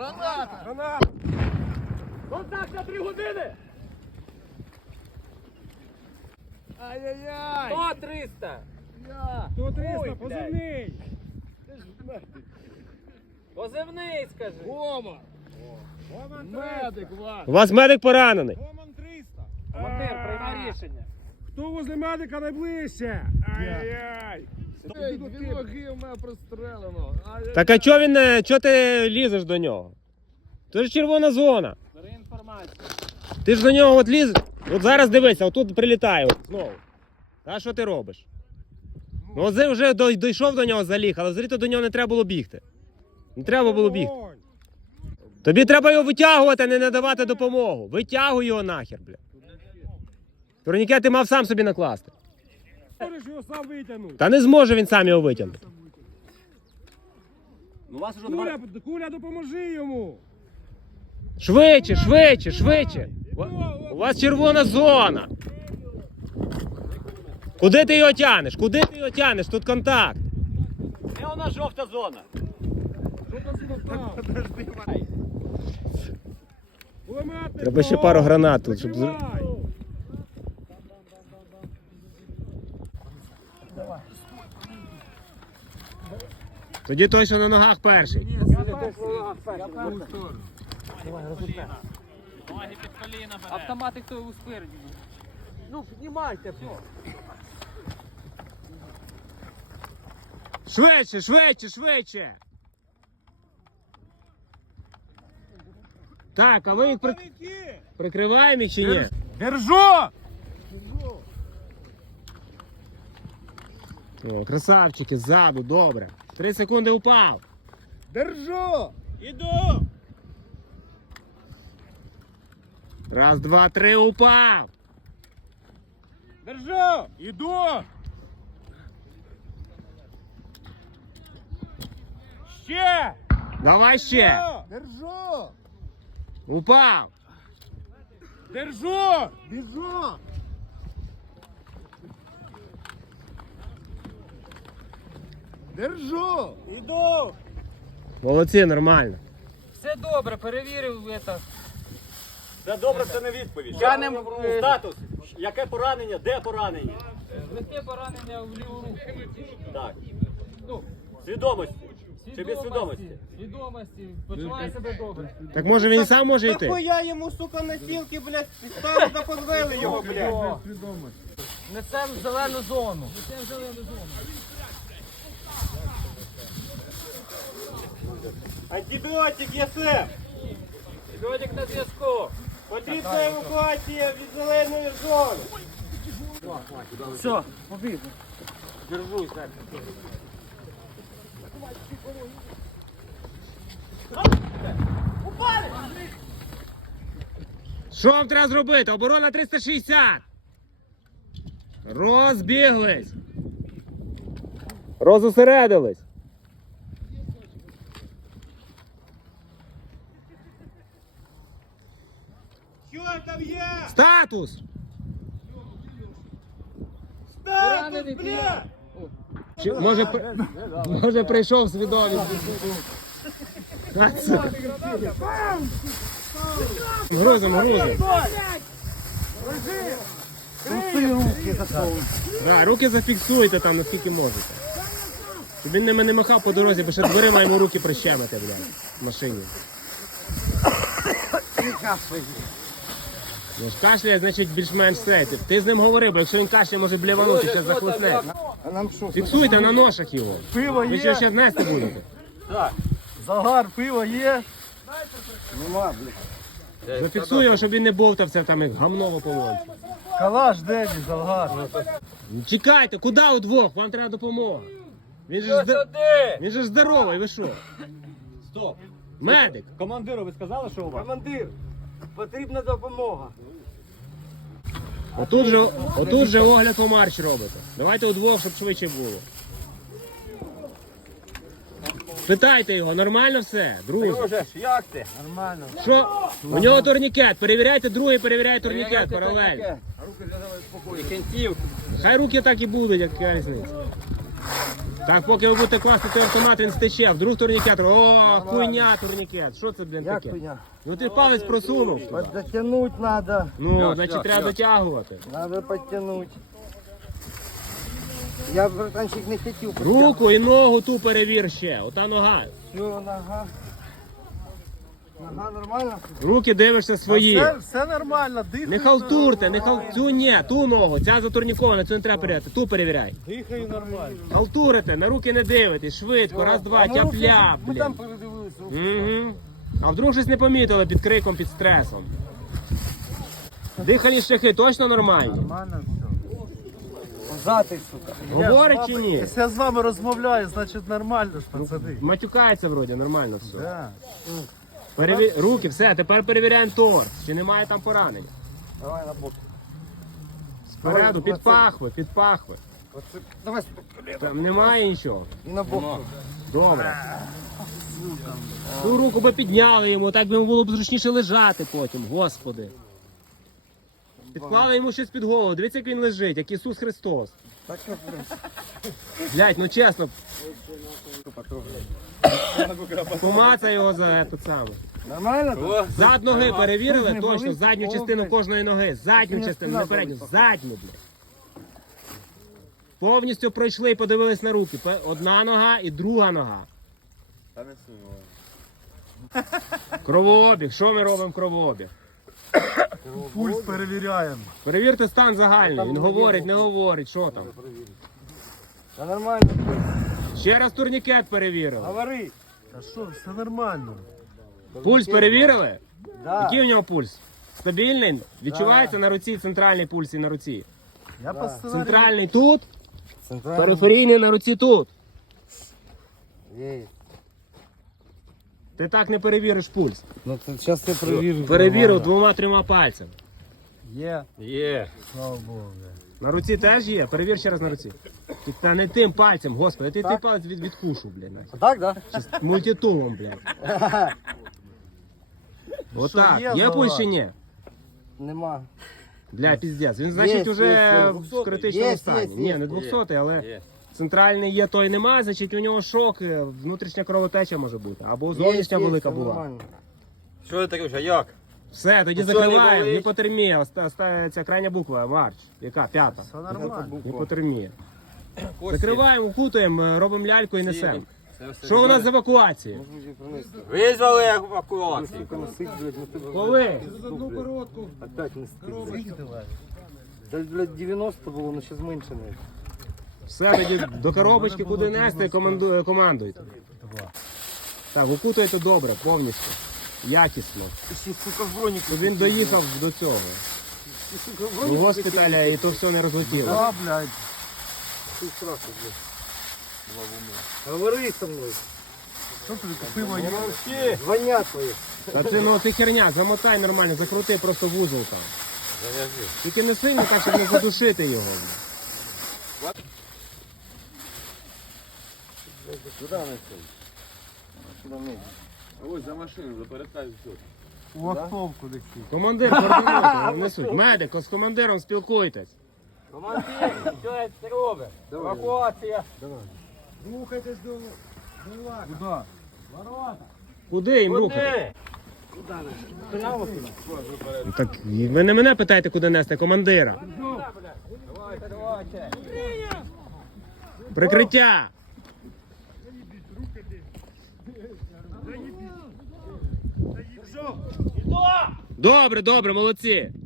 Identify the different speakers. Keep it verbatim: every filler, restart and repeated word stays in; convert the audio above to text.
Speaker 1: Граната!
Speaker 2: Граната!
Speaker 3: Контакт на три години!
Speaker 1: Ай-яй-яй!
Speaker 3: Сто триста!
Speaker 1: Я!
Speaker 2: сто триста,
Speaker 3: Ой,
Speaker 2: позивний!
Speaker 3: Позивний, скажи!
Speaker 1: Гома!
Speaker 2: Гоман
Speaker 1: Медик
Speaker 2: триста!
Speaker 1: ваш!
Speaker 4: У вас медик поранений.
Speaker 2: Гоман триста!
Speaker 3: Командир, приймай рішення.
Speaker 2: Хто возле медика найближче? Ай-яй-яй!
Speaker 1: Ей, дві ноги в мене прострелено! Ай-яй-яй.
Speaker 4: Так а чого він не. Чого ти лізеш до нього? Це ж червона зона.
Speaker 3: Бери інформацію.
Speaker 4: Ти ж до нього от лізеш. От зараз дивися, отут прилітає от, знову. А що ти робиш? Ну от вже до- дійшов до нього заліг, але взагалі до нього не треба було бігти. Не треба було бігти.
Speaker 2: Вогонь!
Speaker 4: Тобі треба його витягувати, а не надавати допомогу. Витягуй його нахер, бля. Турнікет ти мав сам собі накласти.
Speaker 2: Можеш його сам витягнути.
Speaker 4: Та не зможе він сам його витягнути.
Speaker 3: Ну, у вас уже
Speaker 2: Куля, Куля, допоможи йому!
Speaker 4: Швидше, швидше, швидше. У вас червона зона. Куди ти його тянеш? Куди ти його тянеш? Тут контакт.
Speaker 3: Де у нас жовта зона?
Speaker 2: Кулеметник,
Speaker 4: Треба ще
Speaker 2: вогонь!
Speaker 4: пару гранат тут, щоб...
Speaker 2: Прикривай!
Speaker 4: Тоді той, що на ногах перший.
Speaker 3: Автомати хто у спереді. Ну, піднімайте, все.
Speaker 4: Швидше, швидше, швидше. Так, а ви їх при...
Speaker 2: Парики!
Speaker 4: прикриваємо їх чи ні?
Speaker 2: Держу!
Speaker 4: О, красавчики, ззаду, добре. Три секунди упав.
Speaker 2: Держу! Іду!
Speaker 4: Раз, два, три, упав.
Speaker 2: Держу! Іду! Ще!
Speaker 4: Давай ще.
Speaker 2: Держу!
Speaker 4: Упав.
Speaker 2: Держу! Біжу! Держу! Іду!
Speaker 4: Молодці, нормально.
Speaker 3: Все добре, перевірив это.
Speaker 5: Це добре, це не відповідь.
Speaker 3: Тянем, е,
Speaker 5: Статус. Яке поранення, де поранення?
Speaker 3: Легке поранення в ліву руку.
Speaker 5: Так.
Speaker 3: Ну,
Speaker 5: Свідомості. Чи без свідомості?
Speaker 3: Свідомості. Почуває себе добре.
Speaker 4: Так може він і сам може йти?
Speaker 6: Нахуя йому, сука, носілки, блядь, стали та подвели його, блядь.
Speaker 3: Несем в зелену зону. Несем в зелену зону.
Speaker 6: Антибіотик, єсем.
Speaker 3: Льодик на зв'язку.
Speaker 6: Потрібна евакуація від зеленої зони.
Speaker 3: Все, побіг. Держусь, так.
Speaker 4: Що вам треба зробити? Оборона триста шістдесят. Розбіглись. Розосередились.
Speaker 6: Що там є?
Speaker 4: Статус.
Speaker 6: Статус, блядь!
Speaker 4: Чи, може, при- може прийшов свідомість. А, це- Грузом, грузом. Да, руки зафіксуйте там, наскільки можете. Щоб він ними не махав по дорозі, бо ще дверима йому руки прищемити, бля, в машині. Ну ж кашляє, значить більш-менш все. Ти- Ти з ним говори, бо якщо він кашляє, може блєванути, зараз захлесне. Фіксуйте на ношах його.
Speaker 2: Пиво
Speaker 4: Ви ще ще нести будете.
Speaker 2: Загар, пиво є? Нема, блядь.
Speaker 4: Зафіксуй його, щоб він не бовтався там як гамно в ополонці.
Speaker 2: Калаш, де він, Загар?
Speaker 4: Чекайте, куди удвох? Вам треба допомога. Він же ж, зда-
Speaker 3: Сюди!
Speaker 4: він же ж здоровий, ви що?
Speaker 5: Стоп.
Speaker 4: Медик.
Speaker 5: Командиру, ви сказали, що у вас?
Speaker 6: Командир, потрібна допомога.
Speaker 4: Отут же, отут же огляд по марш робите. Давайте удвох, щоб швидше було. Питайте його, нормально все, друзі?
Speaker 5: Як ти?
Speaker 4: Що? У нього турнікет, перевіряйте другий, перевіряє турнікет паралельно.
Speaker 5: І кінців.
Speaker 4: Хай руки так і будуть, яка різниця. Так, поки ви будете класти той автомат, він стече. Вдруг турнікет. О, хуйня турнікет. Що це, блін,
Speaker 2: Як
Speaker 4: таке?
Speaker 2: хуйня?
Speaker 4: Ну ти палець просунув. туди.
Speaker 2: Дотянуть надо.
Speaker 4: Ну, значить, треба дотягувати.
Speaker 2: Надо подтянуть. Я, братанчик, не хотів.
Speaker 4: Руку і ногу ту перевір ще. Ота нога.
Speaker 2: Все, нога. Нога нормально?
Speaker 4: Руки дивишся свої.
Speaker 2: Все, все нормально, дихаю.
Speaker 4: Не халтурте, не хал... Цю ні, ту ногу, ця затурнікована, цю не треба перевіряти, ту перевіряй.
Speaker 2: Дихаю нормально.
Speaker 4: Халтурите, на руки не дивитесь, швидко, раз, два, тяп-ляп,
Speaker 2: Ми там
Speaker 4: блін.
Speaker 2: передивилися.
Speaker 4: Угу. А вдруг щось не помітили під криком, під стресом. Дихальні шляхи точно нормальні?
Speaker 2: Нормально все. Затий, сука.
Speaker 4: Говорить чи ні?
Speaker 2: Якщо я з вами розмовляю, значить нормально ж, пацани.
Speaker 4: Матюкається вроді, нормально все.
Speaker 2: Да.
Speaker 4: Переві... Руки, все, тепер перевіряємо торс, чи немає там поранень.
Speaker 2: Давай на бок.
Speaker 4: Спереду, під пахви, під пахви.
Speaker 2: Оце- Давай
Speaker 4: Там немає нічого.
Speaker 2: і на бок.
Speaker 4: Добре. Ту руку би підняли йому, так би йому було б зручніше лежати потім, господи. Підклали йому щось під голову, дивіться, як він лежить, як Ісус Христос.
Speaker 2: Так, ну,
Speaker 4: Блять, ну чесно. Помацай його за це саме.
Speaker 2: Нормально? так?
Speaker 4: Зад ноги перевірили,
Speaker 2: Кожний
Speaker 4: точно,
Speaker 2: болить.
Speaker 4: задню
Speaker 2: О,
Speaker 4: частину
Speaker 2: блядь.
Speaker 4: кожної ноги, задню
Speaker 2: Мені
Speaker 4: частину,
Speaker 2: спина
Speaker 4: не передню,
Speaker 2: болить.
Speaker 4: задню, блядь. Повністю пройшли і подивились на руки. Пе- Одна нога і друга нога. Кровообіг, що ми робимо кровообіг?
Speaker 2: Пульс перевіряємо.
Speaker 4: Перевірте стан загальний, він говорить, не говорить, що там.
Speaker 2: Та нормально.
Speaker 4: Ще раз турнікет перевірили.
Speaker 2: Говори. Та що, все нормально.
Speaker 4: Пульс перевірили?
Speaker 2: Да.
Speaker 4: Який у нього пульс? Стабільний? Відчувається на руці центральний пульс і на руці.
Speaker 2: Я по сценарію.
Speaker 4: Центральний тут,
Speaker 2: Центральний.
Speaker 4: периферійний на руці тут.
Speaker 2: Є.
Speaker 4: Ти так не перевіриш пульс.
Speaker 2: Ну, це зараз я перевірю.
Speaker 4: Перевірив двома-трьома пальцями.
Speaker 2: Є.
Speaker 5: Є.
Speaker 2: Слава Богу.
Speaker 4: На руці теж є? Перевір ще раз на руці. Ти- Та не тим пальцем, господи, ти той палець від, відкушу, блядь. нахер.
Speaker 2: Так, да?
Speaker 4: Чи з мультитулом, блядь. Отак.
Speaker 2: є
Speaker 4: Є
Speaker 2: за
Speaker 4: пульс
Speaker 2: вас?
Speaker 4: чи ні?
Speaker 2: Нема.
Speaker 4: Бля, піздець. Він, значить,
Speaker 2: Є,
Speaker 4: уже
Speaker 2: є, є.
Speaker 4: в критичному
Speaker 2: Є,
Speaker 4: стані.
Speaker 2: є,
Speaker 4: Ні,
Speaker 2: є.
Speaker 4: не двохсотий, але
Speaker 5: Є.
Speaker 4: центральний є, той немає, значить у нього шок, е, внутрішня кровотеча може бути. Або зовнішня
Speaker 2: Є, є,
Speaker 4: велика
Speaker 2: все
Speaker 4: була.
Speaker 2: нормально.
Speaker 5: Що ти таке, а як?
Speaker 4: Все, тоді
Speaker 5: Все,
Speaker 4: закриваємо.
Speaker 5: не болить.
Speaker 4: Гіпотермія. Оста- оста- Ця крайня буква, Марч. Яка? П'ята.
Speaker 2: Все нормально.
Speaker 4: Гіпотермія.
Speaker 5: Кості.
Speaker 4: Закриваємо, укутуємо, е, робимо ляльку і несемо.
Speaker 5: Це все
Speaker 4: Що у нас з евакуацією?
Speaker 5: Визвали евакуацію.
Speaker 2: Сука, носить, блядь, ну ти
Speaker 4: Коли?
Speaker 2: опять не стыдно. Да, блядь, дев'яносто було, ну зараз менше навіть.
Speaker 4: Все, тоді до коробочки куди нести, команду- командуйте. Так, укутуйте добре, повністю. Якісно.
Speaker 2: Ще, сука, в броніку.
Speaker 4: Щоб він доїхав до цього. До госпіталя і то все не розлетіло.
Speaker 2: Да, блядь. Ти страшно, блядь. Говори со мною. Що ти пиво є? Звонят твої.
Speaker 4: Та ти, ну, ти херня, замотай нормально, закрути просто вузол там. Тільки не сильно так, щоб не задушити його.
Speaker 2: Куди несуть?
Speaker 1: Ось за машину, за передкаю все.
Speaker 2: У автовку десь.
Speaker 4: Командир, координати несуть. Медик, з командиром спілкуйтесь.
Speaker 5: Командир, що ти робиш? Евакуація.
Speaker 2: Рухайтесь до... Куди?
Speaker 4: Куди їм рухати? Так, ви не мене питаєте, куди нести, командира.
Speaker 5: Давайте, давайте.
Speaker 4: Прикриття! Добре, добре, молодці.